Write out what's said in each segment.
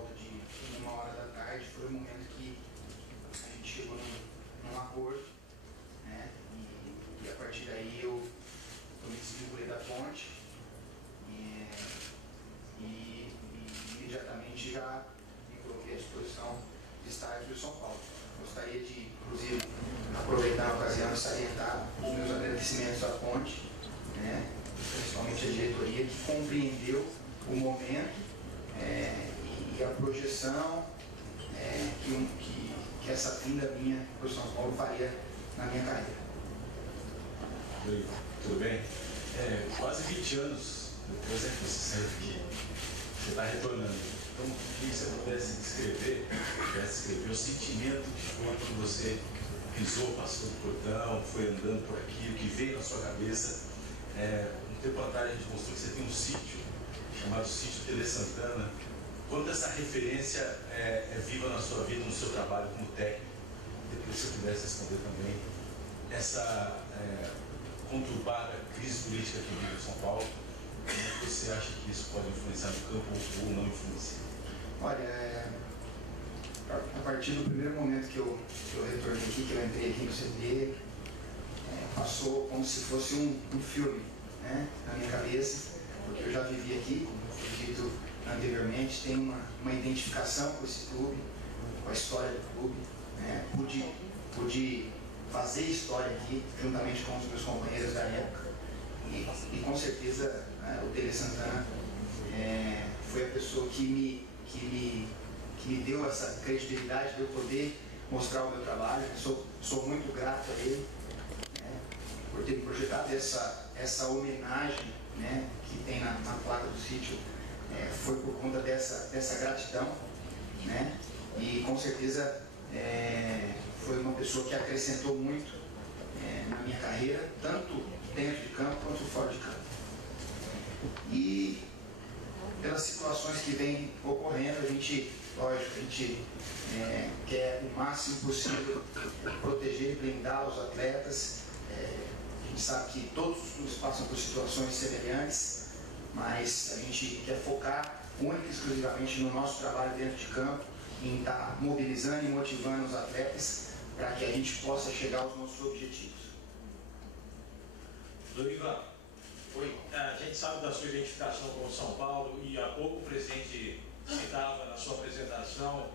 volta de 1 hora da tarde, foi o momento que a gente chegou num acordo, né? E a partir daí eu me desvinculei da ponte e imediatamente já me coloquei à disposição de estar aqui no São Paulo. Gostaria de, inclusive, aproveitar a ocasião e salientar os meus agradecimentos à ponte, né? Principalmente à diretoria, que compreendeu o momento e a projeção que essa vinda minha para o São Paulo faria na minha carreira. Tudo bem? Quase 20 anos depois que você saiu aqui, você está retornando. Então, queria que você pudesse descrever o sentimento que foi quando você pisou, passou do portão, foi andando por aqui, o que veio na sua cabeça. Um tempo atrás a gente mostrou que você tem um sítio chamado Sítio Tele Santana. Quanto essa referência é viva na sua vida, no seu trabalho como técnico? Depois se você pudesse responder também essa conturbada crise política que vive em São Paulo, como é que você acha que isso pode influenciar no campo ou não influencia? Olha, a partir do primeiro momento que eu retornei aqui, que eu entrei aqui no CT, passou como se fosse um filme, né, na minha cabeça, porque eu já vivi aqui, como foi dito anteriormente, tenho uma identificação com esse clube, com a história do clube, né, pude fazer história aqui, juntamente com os meus companheiros da época, e com certeza o Tele Santana foi a pessoa que me deu essa credibilidade de eu poder mostrar o meu trabalho. Sou muito grato a ele, por ter me projetado essa homenagem, né, que tem na placa do sítio. Foi por conta dessa gratidão, né, e com certeza foi uma pessoa que acrescentou muito na minha carreira, tanto dentro de campo quanto fora de campo. E pelas situações que vêm ocorrendo, a gente quer o máximo possível proteger e blindar os atletas. A gente sabe que todos os clubes passam por situações semelhantes, mas a gente quer focar única e exclusivamente no nosso trabalho dentro de campo, em estar mobilizando e motivando os atletas para que a gente possa chegar aos nossos objetivos. Dorival, Oi. A gente sabe da sua identificação com o São Paulo e há pouco o presidente citava na sua apresentação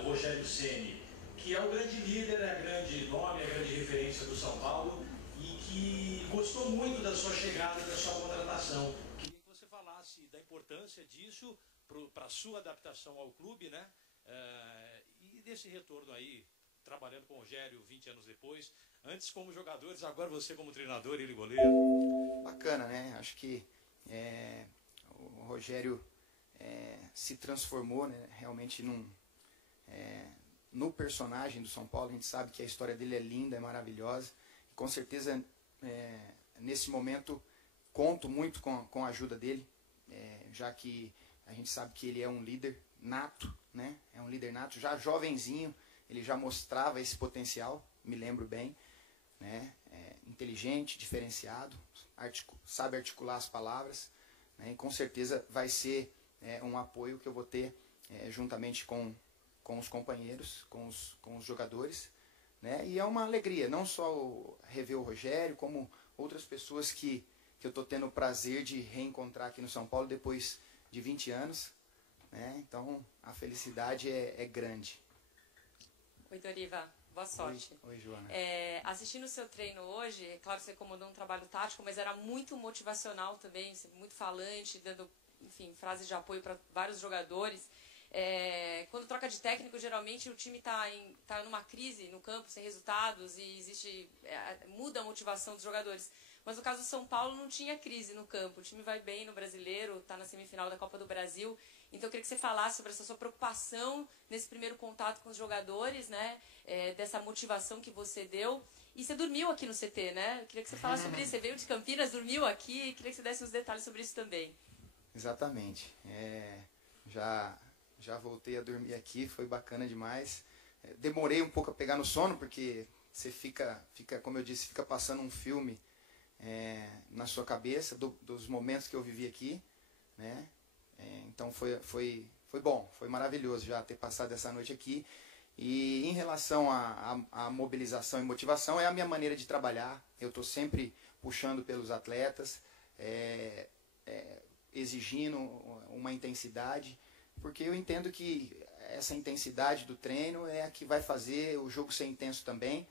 o Rogério Ceni, que é o grande líder, é o grande nome, é a grande referência do São Paulo e que gostou muito da sua chegada, da sua contratação. Queria que você falasse da importância disso para a sua adaptação ao clube, né? E desse retorno aí, trabalhando com o Rogério 20 anos depois, antes como jogadores, agora você como treinador e ele goleiro. Bacana, né? Acho que o Rogério se transformou, né, realmente no personagem do São Paulo. A gente sabe que a história dele é linda, é maravilhosa. E com certeza, nesse momento, conto muito com a ajuda dele, já que a gente sabe que ele é um líder nato, né? É um líder nato. Já jovenzinho, ele já mostrava esse potencial, me lembro bem, né? Inteligente, diferenciado, sabe articular as palavras, né? E com certeza vai ser um apoio que eu vou ter juntamente com os companheiros, com os jogadores, né? E é uma alegria, não só rever o Rogério, como outras pessoas que eu estou tendo o prazer de reencontrar aqui no São Paulo depois de 20 anos, né? Então a felicidade é grande. Oi, Doriva. Boa sorte. Oi, Joana. Assistindo o seu treino hoje, é claro que você comandou um trabalho tático, mas era muito motivacional também, você muito falante, dando, enfim, frases de apoio para vários jogadores. Quando troca de técnico, geralmente o time tá numa crise no campo, sem resultados, e muda a motivação dos jogadores. Mas no caso do São Paulo não tinha crise no campo, o time vai bem no Brasileiro, está na semifinal da Copa do Brasil. Então eu queria que você falasse sobre essa sua preocupação nesse primeiro contato com os jogadores, né? Dessa motivação que você deu. E você dormiu aqui no CT, né? Eu queria que você falasse sobre isso. Você veio de Campinas, dormiu aqui, queria que você desse uns detalhes sobre isso também. Exatamente. Já voltei a dormir aqui, foi bacana demais. Demorei um pouco a pegar no sono, porque você fica, como eu disse, fica passando um filme na sua cabeça dos momentos que eu vivi aqui, né? Então foi foi bom, foi maravilhoso já ter passado essa noite aqui. E em relação à mobilização e motivação, é a minha maneira de trabalhar. Eu estou sempre puxando pelos atletas, exigindo uma intensidade, porque eu entendo que essa intensidade do treino é a que vai fazer o jogo ser intenso também,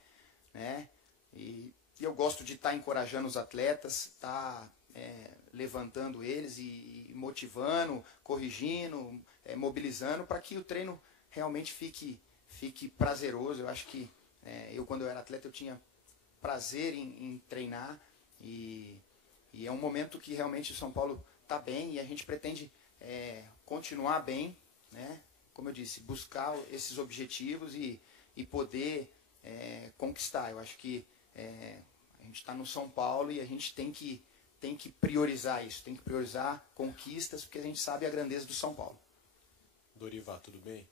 né? E eu gosto de estar encorajando os atletas, estar levantando eles e motivando, corrigindo, mobilizando, para que o treino realmente fique prazeroso. Eu acho que eu, quando eu era atleta, eu tinha prazer em treinar, e é um momento que realmente o São Paulo está bem, e a gente pretende continuar bem, né? Como eu disse, buscar esses objetivos e poder conquistar. Eu acho que a gente está no São Paulo e a gente tem que priorizar isso, tem que priorizar conquistas, porque a gente sabe a grandeza do São Paulo. Dorival, tudo bem?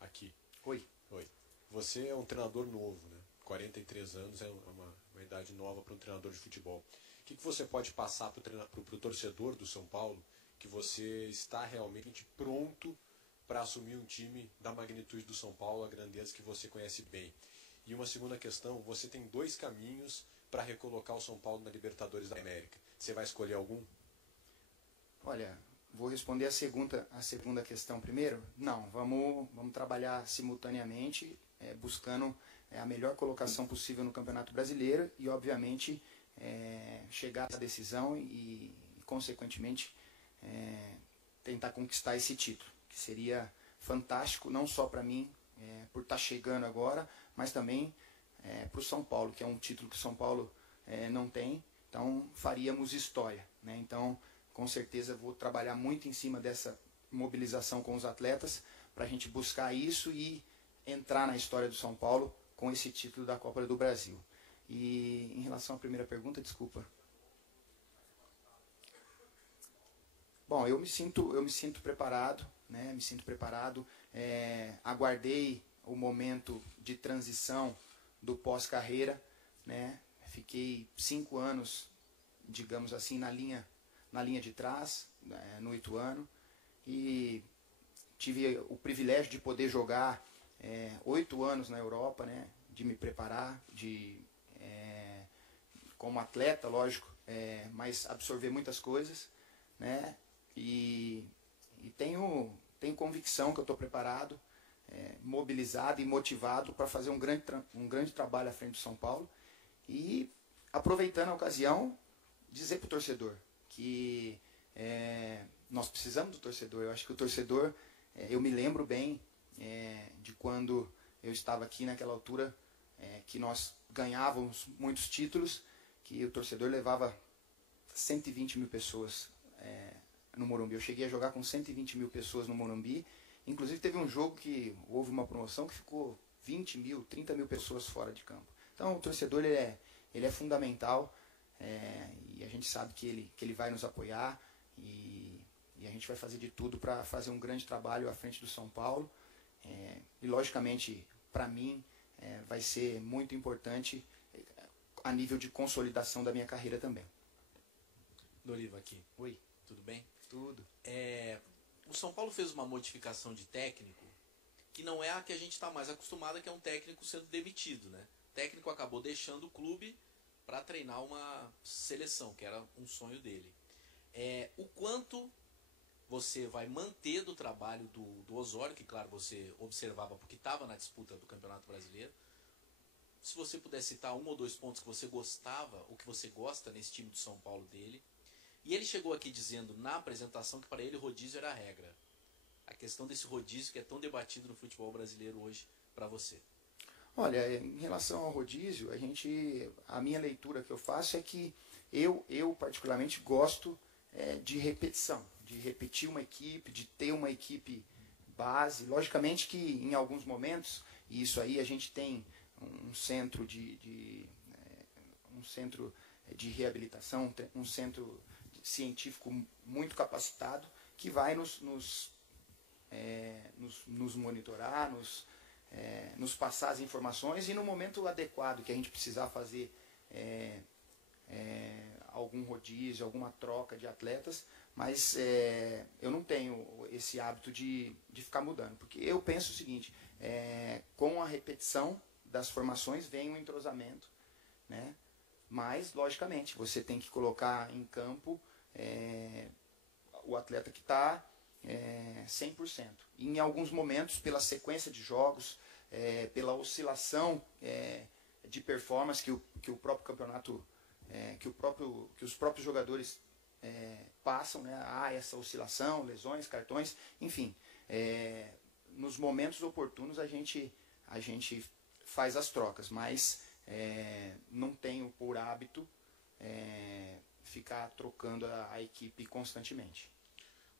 Aqui. Oi. Oi. Você é um treinador novo, né? 43 anos é uma idade nova para um treinador de futebol. O que você pode passar para o torcedor do São Paulo, que você está realmente pronto para assumir um time da magnitude do São Paulo, a grandeza que você conhece bem? E uma segunda questão, você tem 2 caminhos para recolocar o São Paulo na Libertadores da América. Você vai escolher algum? Olha, vou responder a segunda questão primeiro. Não, vamos trabalhar simultaneamente, buscando a melhor colocação possível no Campeonato Brasileiro e, obviamente, chegar à decisão e consequentemente, tentar conquistar esse título, que seria fantástico, não só para mim, por estar chegando agora, mas também para o São Paulo, que é um título que o São Paulo não tem. Então, faríamos história, né? Então, com certeza, vou trabalhar muito em cima dessa mobilização com os atletas para a gente buscar isso e entrar na história do São Paulo com esse título da Copa do Brasil. E em relação à primeira pergunta, desculpa. Bom, eu me sinto preparado, né? Me sinto preparado. Aguardei o momento de transição do pós-carreira, né? Fiquei 5 anos, digamos assim, na linha de trás, no Ituano, e tive o privilégio de poder jogar 8 anos na Europa, né? De me preparar, como atleta, lógico, mas absorver muitas coisas, né? E tenho convicção que eu estou preparado, mobilizado e motivado para fazer um grande trabalho à frente do São Paulo. E, aproveitando a ocasião, dizer para o torcedor que nós precisamos do torcedor. Eu acho que o torcedor, eu me lembro bem de quando eu estava aqui naquela altura, que nós ganhávamos muitos títulos, que o torcedor levava 120 mil pessoas no Morumbi. Eu cheguei a jogar com 120 mil pessoas no Morumbi. Inclusive teve um jogo que houve uma promoção que ficou 20 mil, 30 mil pessoas fora de campo. Então o torcedor ele é fundamental, e a gente sabe que ele vai nos apoiar, e a gente vai fazer de tudo para fazer um grande trabalho à frente do São Paulo. E logicamente, para mim, vai ser muito importante a nível de consolidação da minha carreira também. Dorival aqui. Oi. Tudo bem? Tudo. O São Paulo fez uma modificação de técnico que não é a que a gente está mais acostumado, que é um técnico sendo demitido, né? O técnico acabou deixando o clube para treinar uma seleção, que era um sonho dele. O quanto você vai manter do trabalho do Osório, que claro você observava porque estava na disputa do Campeonato Brasileiro. Se você puder citar 1 ou 2 pontos que você gostava, ou que você gosta nesse time do São Paulo dele. E ele chegou aqui dizendo na apresentação que para ele rodízio era a regra. A questão desse rodízio que é tão debatido no futebol brasileiro hoje para você. Olha, em relação ao rodízio, a minha leitura que eu faço é que eu particularmente gosto de repetição, de repetir uma equipe, de ter uma equipe base. Logicamente que em alguns momentos, e isso aí a gente tem um centro de reabilitação, um centro científico muito capacitado, que vai nos monitorar, nos passar as informações, e no momento adequado que a gente precisar fazer algum rodízio, alguma troca de atletas, mas eu não tenho esse hábito de ficar mudando. Porque eu penso o seguinte, com a repetição das formações vem um entrosamento, né? Mas, logicamente, você tem que colocar em campo o atleta que está 100%. E em alguns momentos, pela sequência de jogos, pela oscilação de performance que o próprio campeonato, que os próprios jogadores passam, né? Há essa oscilação, lesões, cartões, enfim. Nos momentos oportunos a gente faz as trocas, mas não tenho por hábito ficar trocando a equipe constantemente.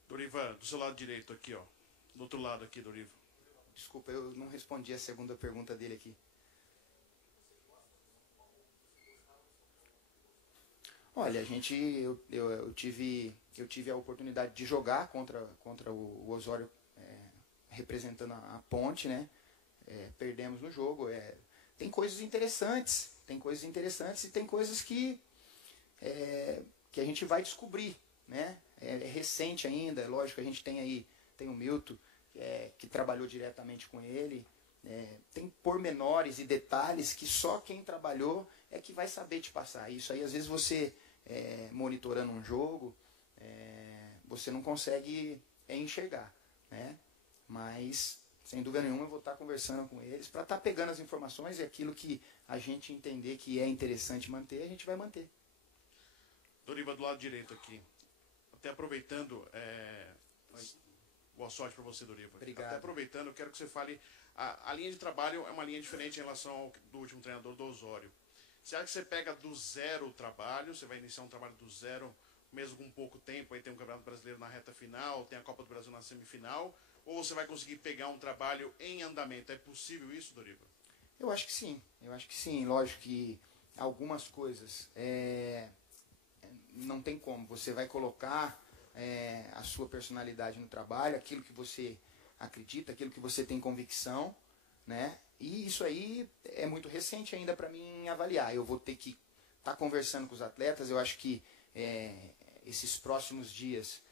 Doriva, do seu lado direito aqui, ó. Do outro lado aqui, Doriva. Desculpa, eu não respondi a segunda pergunta dele aqui. Olha, eu tive a oportunidade de jogar contra o Osório representando a Ponte, né? Perdemos no jogo. Tem coisas interessantes e tem coisas que a gente vai descobrir, né? É recente ainda, lógico, a gente tem o Milton, que trabalhou diretamente com ele. Tem pormenores e detalhes que só quem trabalhou é que vai saber te passar. Isso aí, às vezes, você, monitorando um jogo, você não consegue enxergar, né? Mas, sem dúvida nenhuma, eu vou estar conversando com eles para estar pegando as informações e aquilo que a gente entender que é interessante manter, a gente vai manter. Doriva, do lado direito aqui. Até aproveitando, boa sorte para você, Doriva. Obrigado. Até aproveitando, eu quero que você fale, a linha de trabalho é uma linha diferente em relação ao do último treinador do Osório. Você acha que você pega do zero o trabalho, você vai iniciar um trabalho do zero, mesmo com pouco tempo, aí tem um Campeonato Brasileiro na reta final, tem a Copa do Brasil na semifinal, ou você vai conseguir pegar um trabalho em andamento? É possível isso, Doriva? Eu acho que sim. Lógico que algumas coisas não tem como. Você vai colocar a sua personalidade no trabalho, aquilo que você acredita, aquilo que você tem convicção, né? E isso aí é muito recente ainda para mim avaliar. Eu vou ter que estar conversando com os atletas. Eu acho que esses próximos dias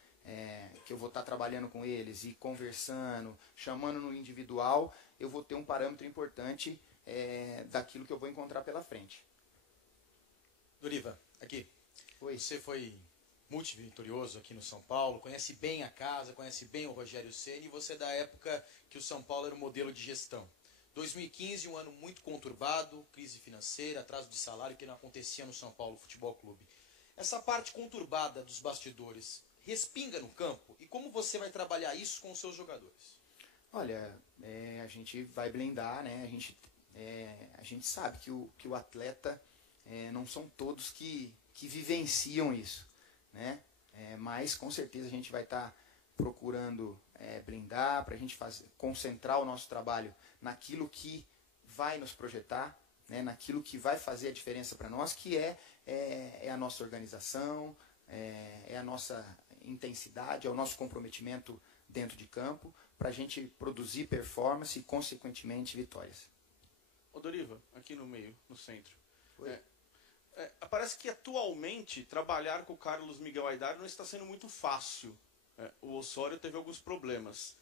que eu vou estar trabalhando com eles e conversando, chamando no individual, eu vou ter um parâmetro importante daquilo que eu vou encontrar pela frente. Doriva, aqui. Oi. Você foi multivitorioso aqui no São Paulo, conhece bem a casa, conhece bem o Rogério Ceni, e você é da época que o São Paulo era um modelo de gestão. 2015, um ano muito conturbado, crise financeira, atraso de salário que não acontecia no São Paulo Futebol Clube. Essa parte conturbada dos bastidores respinga no campo, e como você vai trabalhar isso com os seus jogadores? Olha, a gente vai blindar, né? A gente sabe que o atleta não são todos que vivenciam isso, né? Mas com certeza a gente vai estar procurando blindar, para a gente concentrar o nosso trabalho naquilo que vai nos projetar, né? Naquilo que vai fazer a diferença para nós, que é a nossa organização, é a nossa intensidade, é o nosso comprometimento dentro de campo, para a gente produzir performance e, consequentemente, vitórias. Ô Doriva, aqui no meio, no centro. Oi. Parece que atualmente trabalhar com o Carlos Miguel Aidar não está sendo muito fácil. O Osório teve alguns problemas.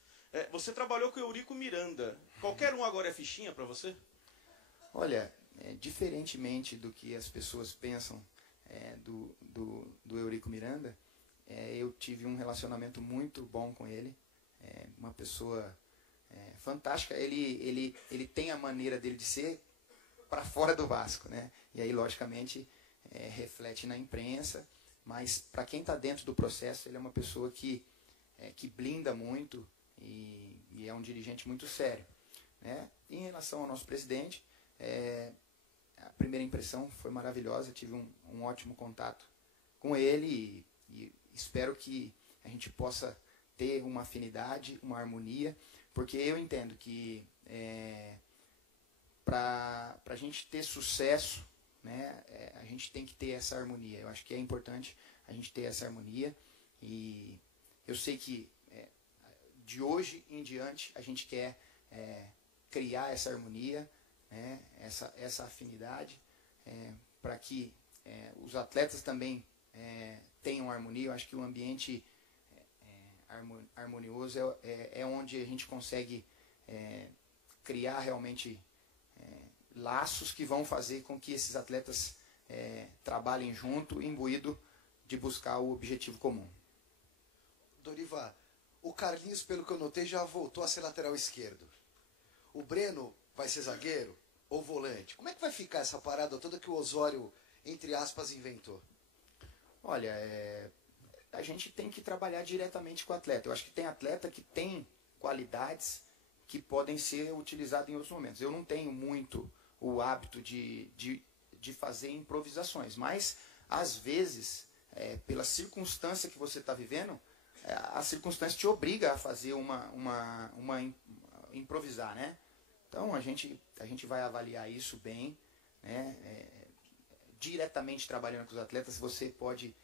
Você trabalhou com o Eurico Miranda. Qualquer um agora é fichinha para você? Olha, diferentemente do que as pessoas pensam do Eurico Miranda, eu tive um relacionamento muito bom com ele. Uma pessoa fantástica. Ele tem a maneira dele de ser para fora do Vasco, né? E aí, logicamente, reflete na imprensa, mas para quem está dentro do processo, ele é uma pessoa que blinda muito e é um dirigente muito sério, né? Em relação ao nosso presidente, a primeira impressão foi maravilhosa, tive um ótimo contato com ele e espero que a gente possa ter uma afinidade, uma harmonia, porque eu entendo que para a gente ter sucesso, né, a gente tem que ter essa harmonia. Eu acho que é importante a gente ter essa harmonia e eu sei que de hoje em diante a gente quer criar essa harmonia, né, essa afinidade, para que os atletas também tenham harmonia. Eu acho que o ambiente harmonioso, é onde a gente consegue criar realmente laços que vão fazer com que esses atletas trabalhem junto, imbuído de buscar o objetivo comum. Doriva, o Carlinhos, pelo que eu notei, já voltou a ser lateral esquerdo. O Breno vai ser zagueiro ou volante? Como é que vai ficar essa parada toda que o Osório, entre aspas, inventou? Olha, a gente tem que trabalhar diretamente com o atleta. Eu acho que tem atleta que tem qualidades que podem ser utilizadas em outros momentos. Eu não tenho muito o hábito de fazer improvisações, mas às vezes, pela circunstância que você está vivendo, a circunstância te obriga a fazer improvisar, né? Então a gente vai avaliar isso bem, né? Diretamente trabalhando com os atletas, você pode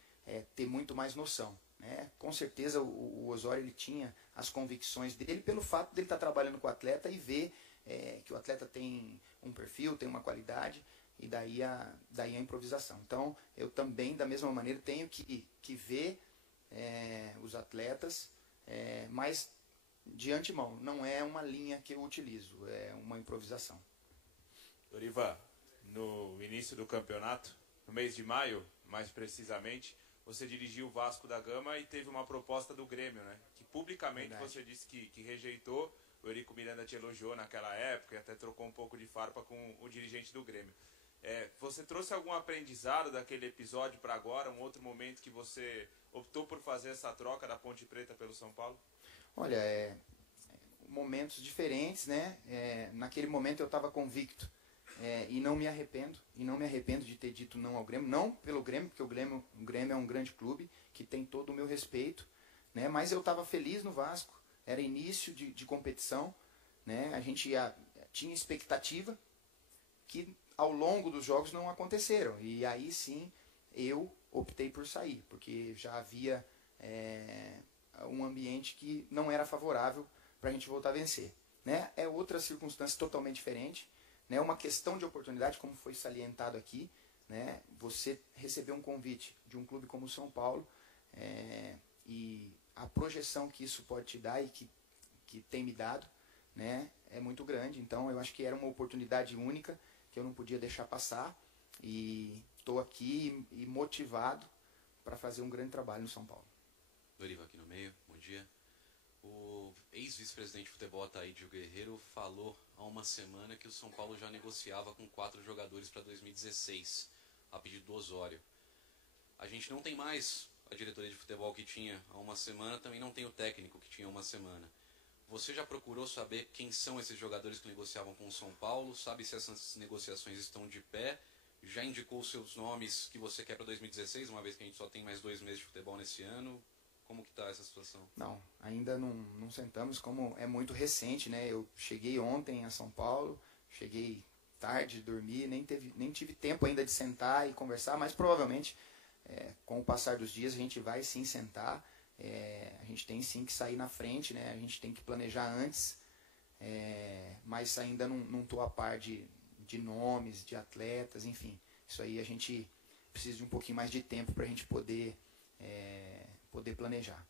ter muito mais noção, né? Com certeza o Osório ele tinha as convicções dele pelo fato dele estar trabalhando com o atleta e ver que o atleta tem um perfil, tem uma qualidade, e daí a improvisação. Então eu também, da mesma maneira, tenho que ver os atletas, mas de antemão, não é uma linha que eu utilizo, é uma improvisação. Doriva, no início do campeonato, no mês de maio, mais precisamente, você dirigiu o Vasco da Gama e teve uma proposta do Grêmio, né? Que publicamente Verdade. Você disse que rejeitou. O Eurico Miranda te elogiou naquela época e até trocou um pouco de farpa com o dirigente do Grêmio. Você trouxe algum aprendizado daquele episódio para agora, um outro momento que você optou por fazer essa troca da Ponte Preta pelo São Paulo? Olha, momentos diferentes, né? Naquele momento eu estava convicto e não me arrependo de ter dito não ao Grêmio, não pelo Grêmio, porque o Grêmio é um grande clube que tem todo o meu respeito, né? Mas eu estava feliz no Vasco, era início de competição, né? A gente tinha expectativa que ao longo dos jogos não aconteceram, e aí sim eu optei por sair, porque já havia um ambiente que não era favorável para a gente voltar a vencer, né? É outra circunstância totalmente diferente, né? Uma questão de oportunidade, como foi salientado aqui, né? Você receber um convite de um clube como o São Paulo, e a projeção que isso pode te dar e que tem me dado, né? É muito grande. Então eu acho que era uma oportunidade única que eu não podia deixar passar, e estou aqui e motivado para fazer um grande trabalho no São Paulo. Doriva aqui no meio, bom dia. O ex-vice-presidente de futebol, Ataídio Guerreiro, falou há uma semana que o São Paulo já negociava com 4 jogadores para 2016, a pedido do Osório. A gente não tem mais a diretoria de futebol que tinha há uma semana, também não tem o técnico que tinha há uma semana. Você já procurou saber quem são esses jogadores que negociavam com o São Paulo? Sabe se essas negociações estão de pé? Já indicou os seus nomes que você quer para 2016, uma vez que a gente só tem mais 2 meses de futebol nesse ano? Como que está essa situação? Não, ainda não sentamos, como é muito recente, né? Eu cheguei ontem a São Paulo, cheguei tarde, dormi, nem tive tempo ainda de sentar e conversar, mas provavelmente com o passar dos dias a gente vai sim sentar. A gente tem sim que sair na frente, né? A gente tem que planejar antes, mas ainda não estou a par de nomes, de atletas, enfim. Isso aí a gente precisa de um pouquinho mais de tempo para a gente poder planejar.